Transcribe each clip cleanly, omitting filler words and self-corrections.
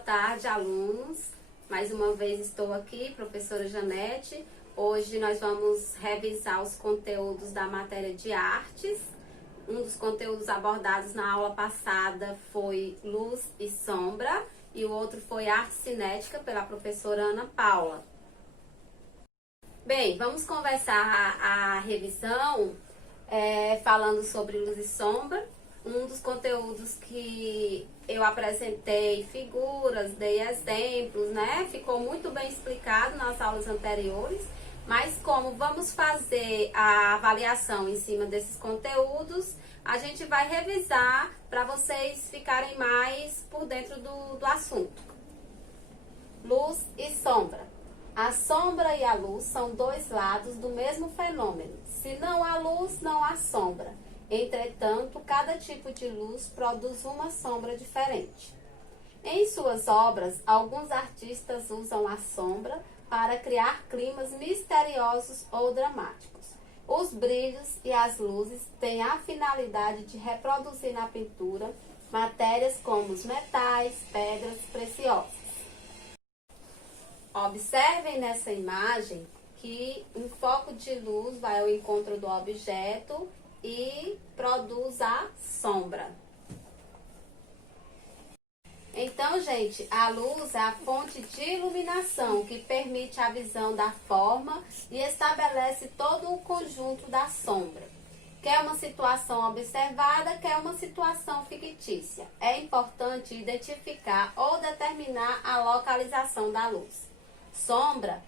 tarde, alunos. Mais uma vez estou aqui, professora Janete. Hoje nós vamos revisar os conteúdos da matéria de artes. Um dos conteúdos abordados na aula passada foi luz e sombra e o outro foi arte cinética pela professora Ana Paula. Bem, vamos conversar a revisão falando sobre luz e sombra. Um dos conteúdos que eu apresentei figuras, dei exemplos, né? Ficou muito bem explicado nas aulas anteriores, mas como vamos fazer a avaliação em cima desses conteúdos, a gente vai revisar para vocês ficarem mais por dentro do assunto. Luz e sombra. A sombra e a luz são dois lados do mesmo fenômeno. Se não há luz, não há sombra. Entretanto, cada tipo de luz produz uma sombra diferente. Em suas obras, alguns artistas usam a sombra para criar climas misteriosos ou dramáticos. Os brilhos e as luzes têm a finalidade de reproduzir na pintura matérias como os metais, pedras preciosas. Observem nessa imagem que um foco de luz vai ao encontro do objeto e produz a sombra. Então, gente, a luz é a fonte de iluminação que permite a visão da forma e estabelece todo o conjunto da sombra. Quer uma situação observada, quer uma situação fictícia. É importante identificar ou determinar a localização da luz. Sombra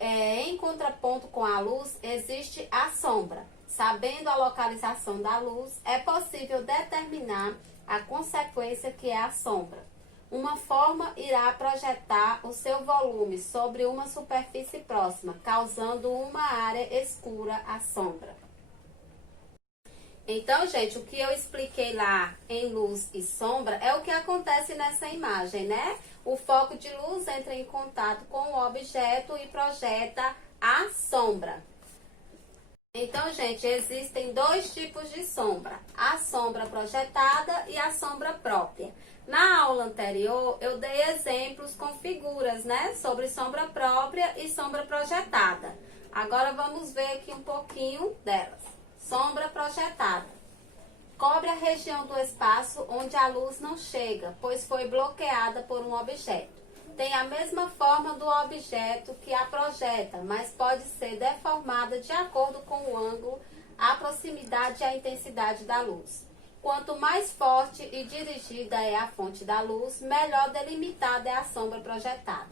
em contraponto com a luz, existe a sombra. Sabendo a localização da luz, é possível determinar a consequência que é a sombra. Uma forma irá projetar o seu volume sobre uma superfície próxima, causando uma área escura à sombra. Então, gente, o que eu expliquei lá em luz e sombra é o que acontece nessa imagem, né? O foco de luz entra em contato com o objeto e projeta a sombra. Então, gente, existem dois tipos de sombra, a sombra projetada e a sombra própria. Na aula anterior, eu dei exemplos com figuras, né, sobre sombra própria e sombra projetada. Agora, vamos ver aqui um pouquinho delas. Sombra projetada. Cobre a região do espaço onde a luz não chega, pois foi bloqueada por um objeto. Tem a mesma forma do objeto que a projeta, mas pode ser deformada de acordo com o ângulo, a proximidade e a intensidade da luz. Quanto mais forte e dirigida é a fonte da luz, melhor delimitada é a sombra projetada.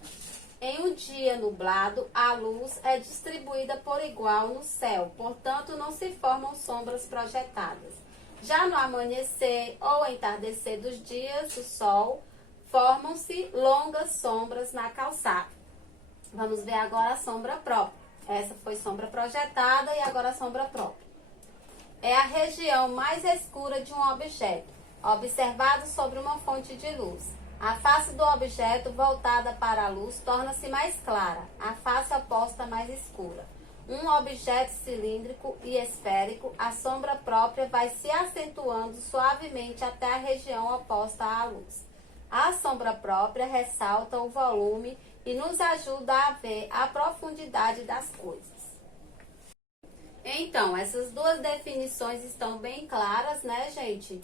Em um dia nublado, a luz é distribuída por igual no céu, portanto não se formam sombras projetadas. Já no amanhecer ou entardecer dos dias do sol, formam-se longas sombras na calçada. Vamos ver agora a sombra própria. Essa foi sombra projetada e agora a sombra própria. É a região mais escura de um objeto, observado sobre uma fonte de luz. A face do objeto voltada para a luz torna-se mais clara, a face oposta mais escura. Um objeto cilíndrico e esférico, a sombra própria vai se acentuando suavemente até a região oposta à luz. A sombra própria ressalta o volume e nos ajuda a ver a profundidade das coisas. Então, essas duas definições estão bem claras, né, gente?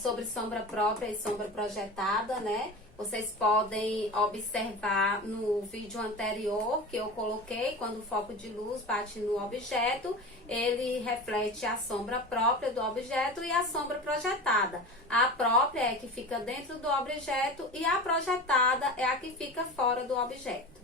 Sobre sombra própria e sombra projetada, né? Vocês podem observar no vídeo anterior que eu coloquei, quando o foco de luz bate no objeto, ele reflete a sombra própria do objeto e a sombra projetada. A própria é a que fica dentro do objeto e a projetada é a que fica fora do objeto.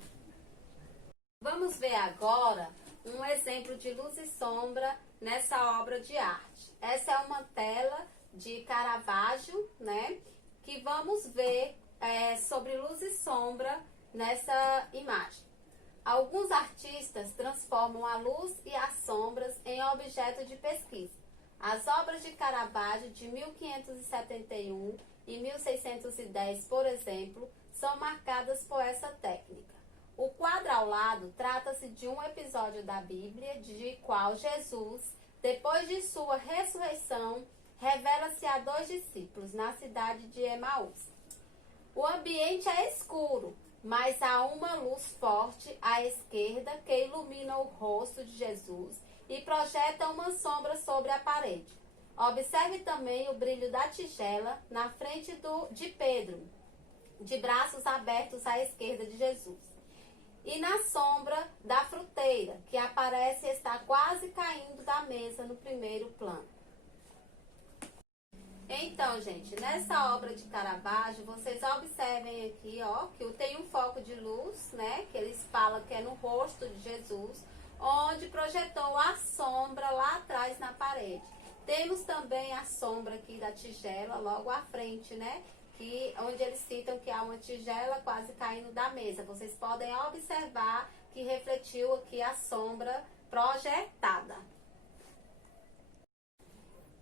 Vamos ver agora um exemplo de luz e sombra nessa obra de arte. Essa é uma tela de Caravaggio, né? Que vamos ver sobre luz e sombra nessa imagem. Alguns artistas transformam a luz e as sombras em objeto de pesquisa. As obras de Caravaggio de 1571 e 1610, por exemplo, são marcadas por essa técnica. O quadro ao lado trata-se de um episódio da Bíblia, de qual Jesus, depois de sua ressurreição, revela-se a dois discípulos na cidade de Emaús. O ambiente é escuro, mas há uma luz forte à esquerda que ilumina o rosto de Jesus e projeta uma sombra sobre a parede. Observe também o brilho da tigela na frente de Pedro, de braços abertos à esquerda de Jesus. E na sombra da fruteira, que aparece estar quase caindo da mesa no primeiro plano. Então, gente, nessa obra de Caravaggio, vocês observem aqui, ó, que tem um foco de luz, né, que eles falam que é no rosto de Jesus, onde projetou a sombra lá atrás na parede. Temos também a sombra aqui da tigela logo à frente, né, onde eles citam que há uma tigela quase caindo da mesa. Vocês podem observar que refletiu aqui a sombra projetada.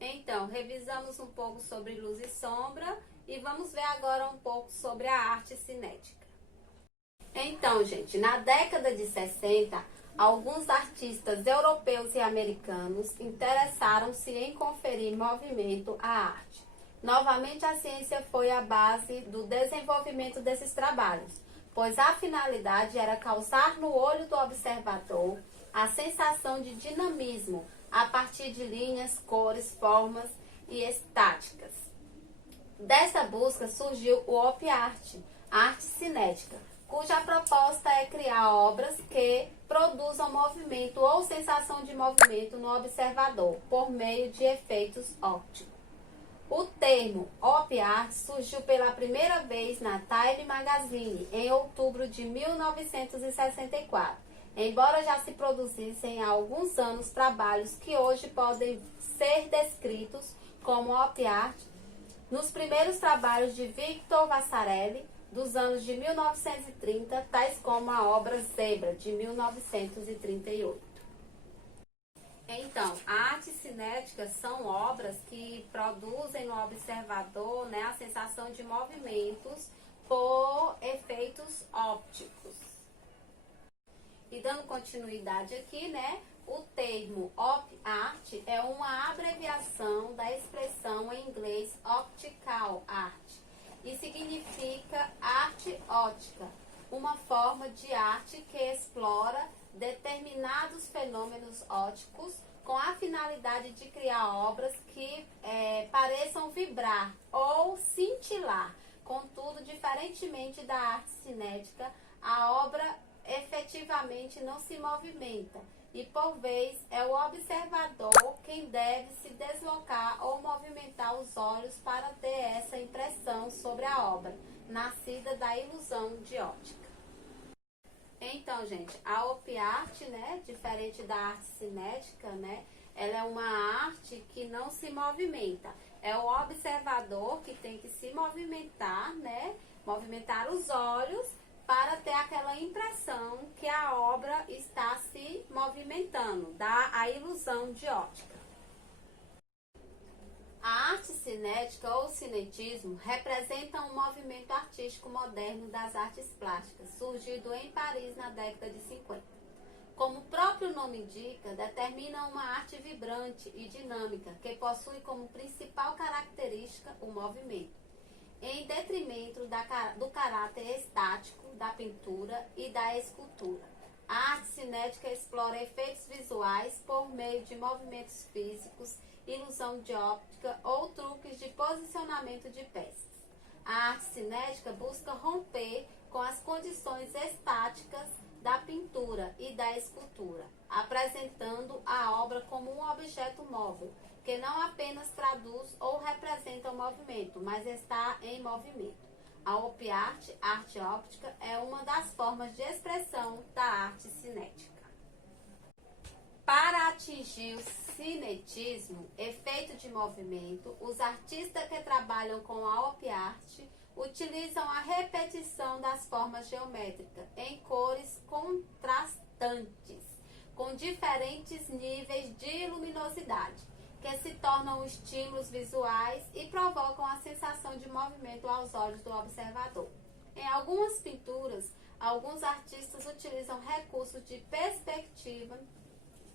Então, revisamos um pouco sobre luz e sombra e vamos ver agora um pouco sobre a arte cinética. Então, gente, na década de 60, alguns artistas europeus e americanos interessaram-se em conferir movimento à arte. Novamente, a ciência foi a base do desenvolvimento desses trabalhos, pois a finalidade era causar no olho do observador a sensação de dinamismo a partir de linhas, cores, formas e estáticas. Dessa busca surgiu o op art, a arte cinética, cuja proposta é criar obras que produzam movimento ou sensação de movimento no observador por meio de efeitos ópticos. O termo op art surgiu pela primeira vez na Time Magazine em outubro de 1964. Embora já se produzissem há alguns anos trabalhos que hoje podem ser descritos como op art, nos primeiros trabalhos de Victor Vasarely, dos anos de 1930, tais como a obra Zebra, de 1938. Então, a arte cinética são obras que produzem no observador, né, a sensação de movimentos por efeitos ópticos. E dando continuidade aqui, né, o termo op art é uma abreviação da expressão em inglês optical art e significa arte ótica, uma forma de arte que explora determinados fenômenos ópticos com a finalidade de criar obras que pareçam vibrar ou cintilar. Contudo, diferentemente da arte cinética, a obra efetivamente não se movimenta e, por vez, é o observador quem deve se deslocar ou movimentar os olhos para ter essa impressão sobre a obra, nascida da ilusão de ótica. Então, gente, a op art, né, diferente da arte cinética, né, ela é uma arte que não se movimenta. É o observador que tem que se movimentar, né, movimentar os olhos para ter aquela impressão que a obra está se movimentando, dá a ilusão de ótica. A arte cinética ou cinetismo representa um movimento artístico moderno das artes plásticas, surgido em Paris na década de 50. Como o próprio nome indica, determina uma arte vibrante e dinâmica que possui como principal característica o movimento, em detrimento do caráter estático da pintura e da escultura. A arte cinética explora efeitos visuais por meio de movimentos físicos, ilusão de óptica ou truques de posicionamento de peças. A arte cinética busca romper com as condições estáticas da pintura e da escultura, apresentando a obra como um objeto móvel, que não apenas traduz ou representa o movimento, mas está em movimento. A op art, arte óptica, é uma das formas de expressão da arte cinética. Para atingir o cinetismo, efeito de movimento, os artistas que trabalham com a op art utilizam a repetição das formas geométricas em cores contrastantes, com diferentes níveis de luminosidade, que se tornam estímulos visuais e provocam a sensação de movimento aos olhos do observador. Em algumas pinturas, alguns artistas utilizam recursos de perspectiva,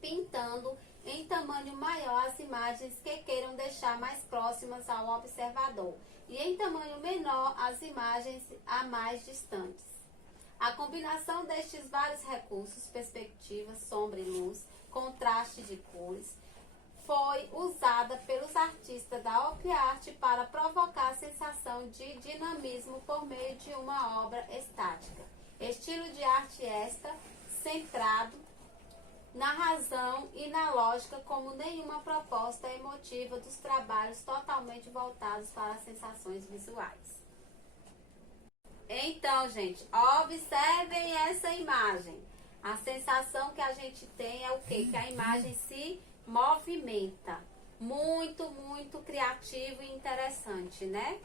pintando em tamanho maior as imagens que queiram deixar mais próximas ao observador e em tamanho menor as imagens a mais distantes. A combinação destes vários recursos, perspectiva, sombra e luz, contraste de cores, foi usada pelos artistas da Op Art para provocar a sensação de dinamismo por meio de uma obra estática. Estilo de arte esta centrado na razão e na lógica, como nenhuma proposta emotiva dos trabalhos totalmente voltados para as sensações visuais. Então, gente, observem essa imagem. A sensação que a gente tem é o quê? Que a imagem se movimenta. Muito, muito criativo e interessante, né?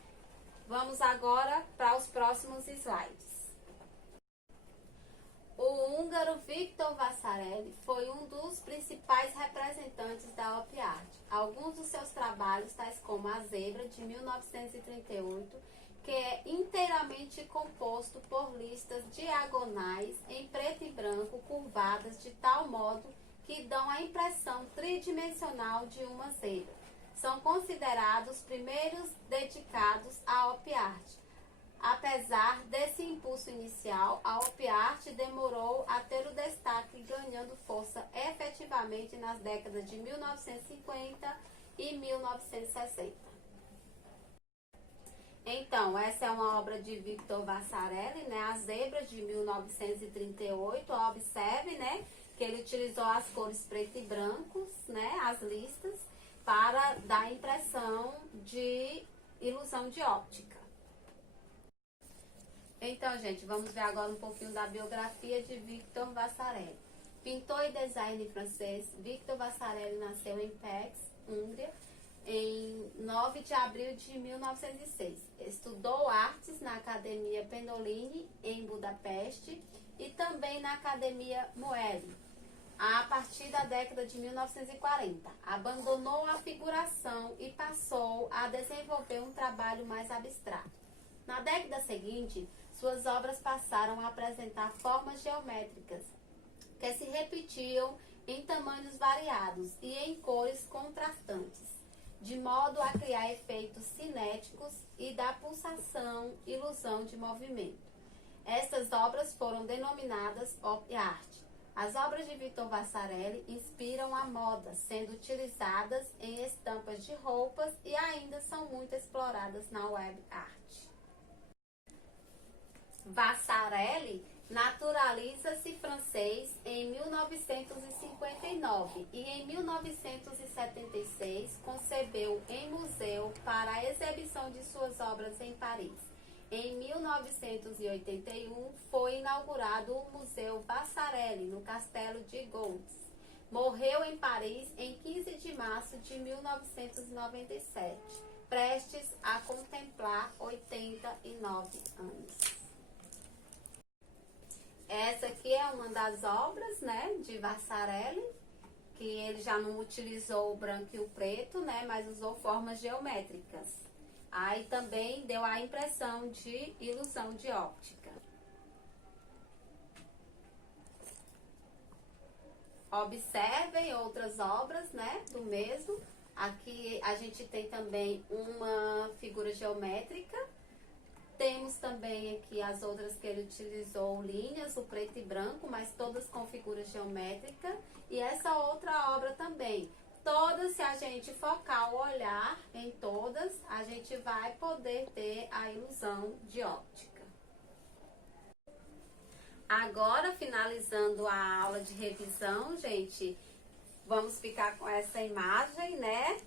Vamos agora para os próximos slides. O húngaro Victor Vasarely foi um dos principais representantes da Op Art. Alguns dos seus trabalhos, tais como A Zebra, de 1938, que é inteiramente composto por listas diagonais em preto e branco curvadas de tal modo que dão a impressão tridimensional de uma zebra. São considerados os primeiros dedicados à Op Art. Apesar desse impulso inicial, a Op Art demorou a ter o destaque, ganhando força efetivamente nas décadas de 1950 e 1960. Então, essa é uma obra de Victor Vasarely, né? A Zebra, de 1938. Observe, né, que ele utilizou as cores preto e brancos, né, as listas, para dar a impressão de ilusão de óptica. Então, gente, vamos ver agora um pouquinho da biografia de Victor Vasarely. Pintor e designer francês, Victor Vasarely nasceu em Pécs, Hungria, em 9 de abril de 1906. Estudou artes na Academia Pendolini, em Budapeste, e também na Academia Moelli, a partir da década de 1940. Abandonou a figuração e passou a desenvolver um trabalho mais abstrato. Na década seguinte, suas obras passaram a apresentar formas geométricas que se repetiam em tamanhos variados e em cores contrastantes, de modo a criar efeitos cinéticos e da pulsação, ilusão de movimento. Estas obras foram denominadas Op Art. As obras de Victor Vasarely inspiram a moda, sendo utilizadas em estampas de roupas e ainda são muito exploradas na web art. Vasarely naturaliza-se francês em 1959 e em 1976 concebeu em museu para a exibição de suas obras em Paris. Em 1981 foi inaugurado o Museu Vasarely no Castelo de Gauds. Morreu em Paris em 15 de março de 1997, prestes a contemplar 89 anos. Essa aqui é uma das obras, né, de Vasarely, que ele já não utilizou o branco e o preto, né, mas usou formas geométricas. Aí também deu a impressão de ilusão de óptica. Observem outras obras, né, do mesmo. Aqui a gente tem também uma figura geométrica. Temos também aqui as outras que ele utilizou linhas, o preto e branco, mas todas com figuras geométricas. E essa outra obra também. Todas, se a gente focar o olhar em todas, a gente vai poder ter a ilusão de óptica. Agora, finalizando a aula de revisão, gente, vamos ficar com essa imagem, né?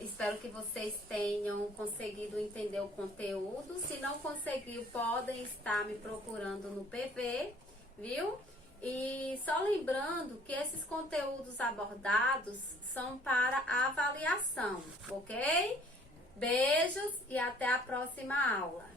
Espero que vocês tenham conseguido entender o conteúdo. Se não conseguiu, podem estar me procurando no PV, viu? E só lembrando que esses conteúdos abordados são para avaliação, ok? Beijos e até a próxima aula.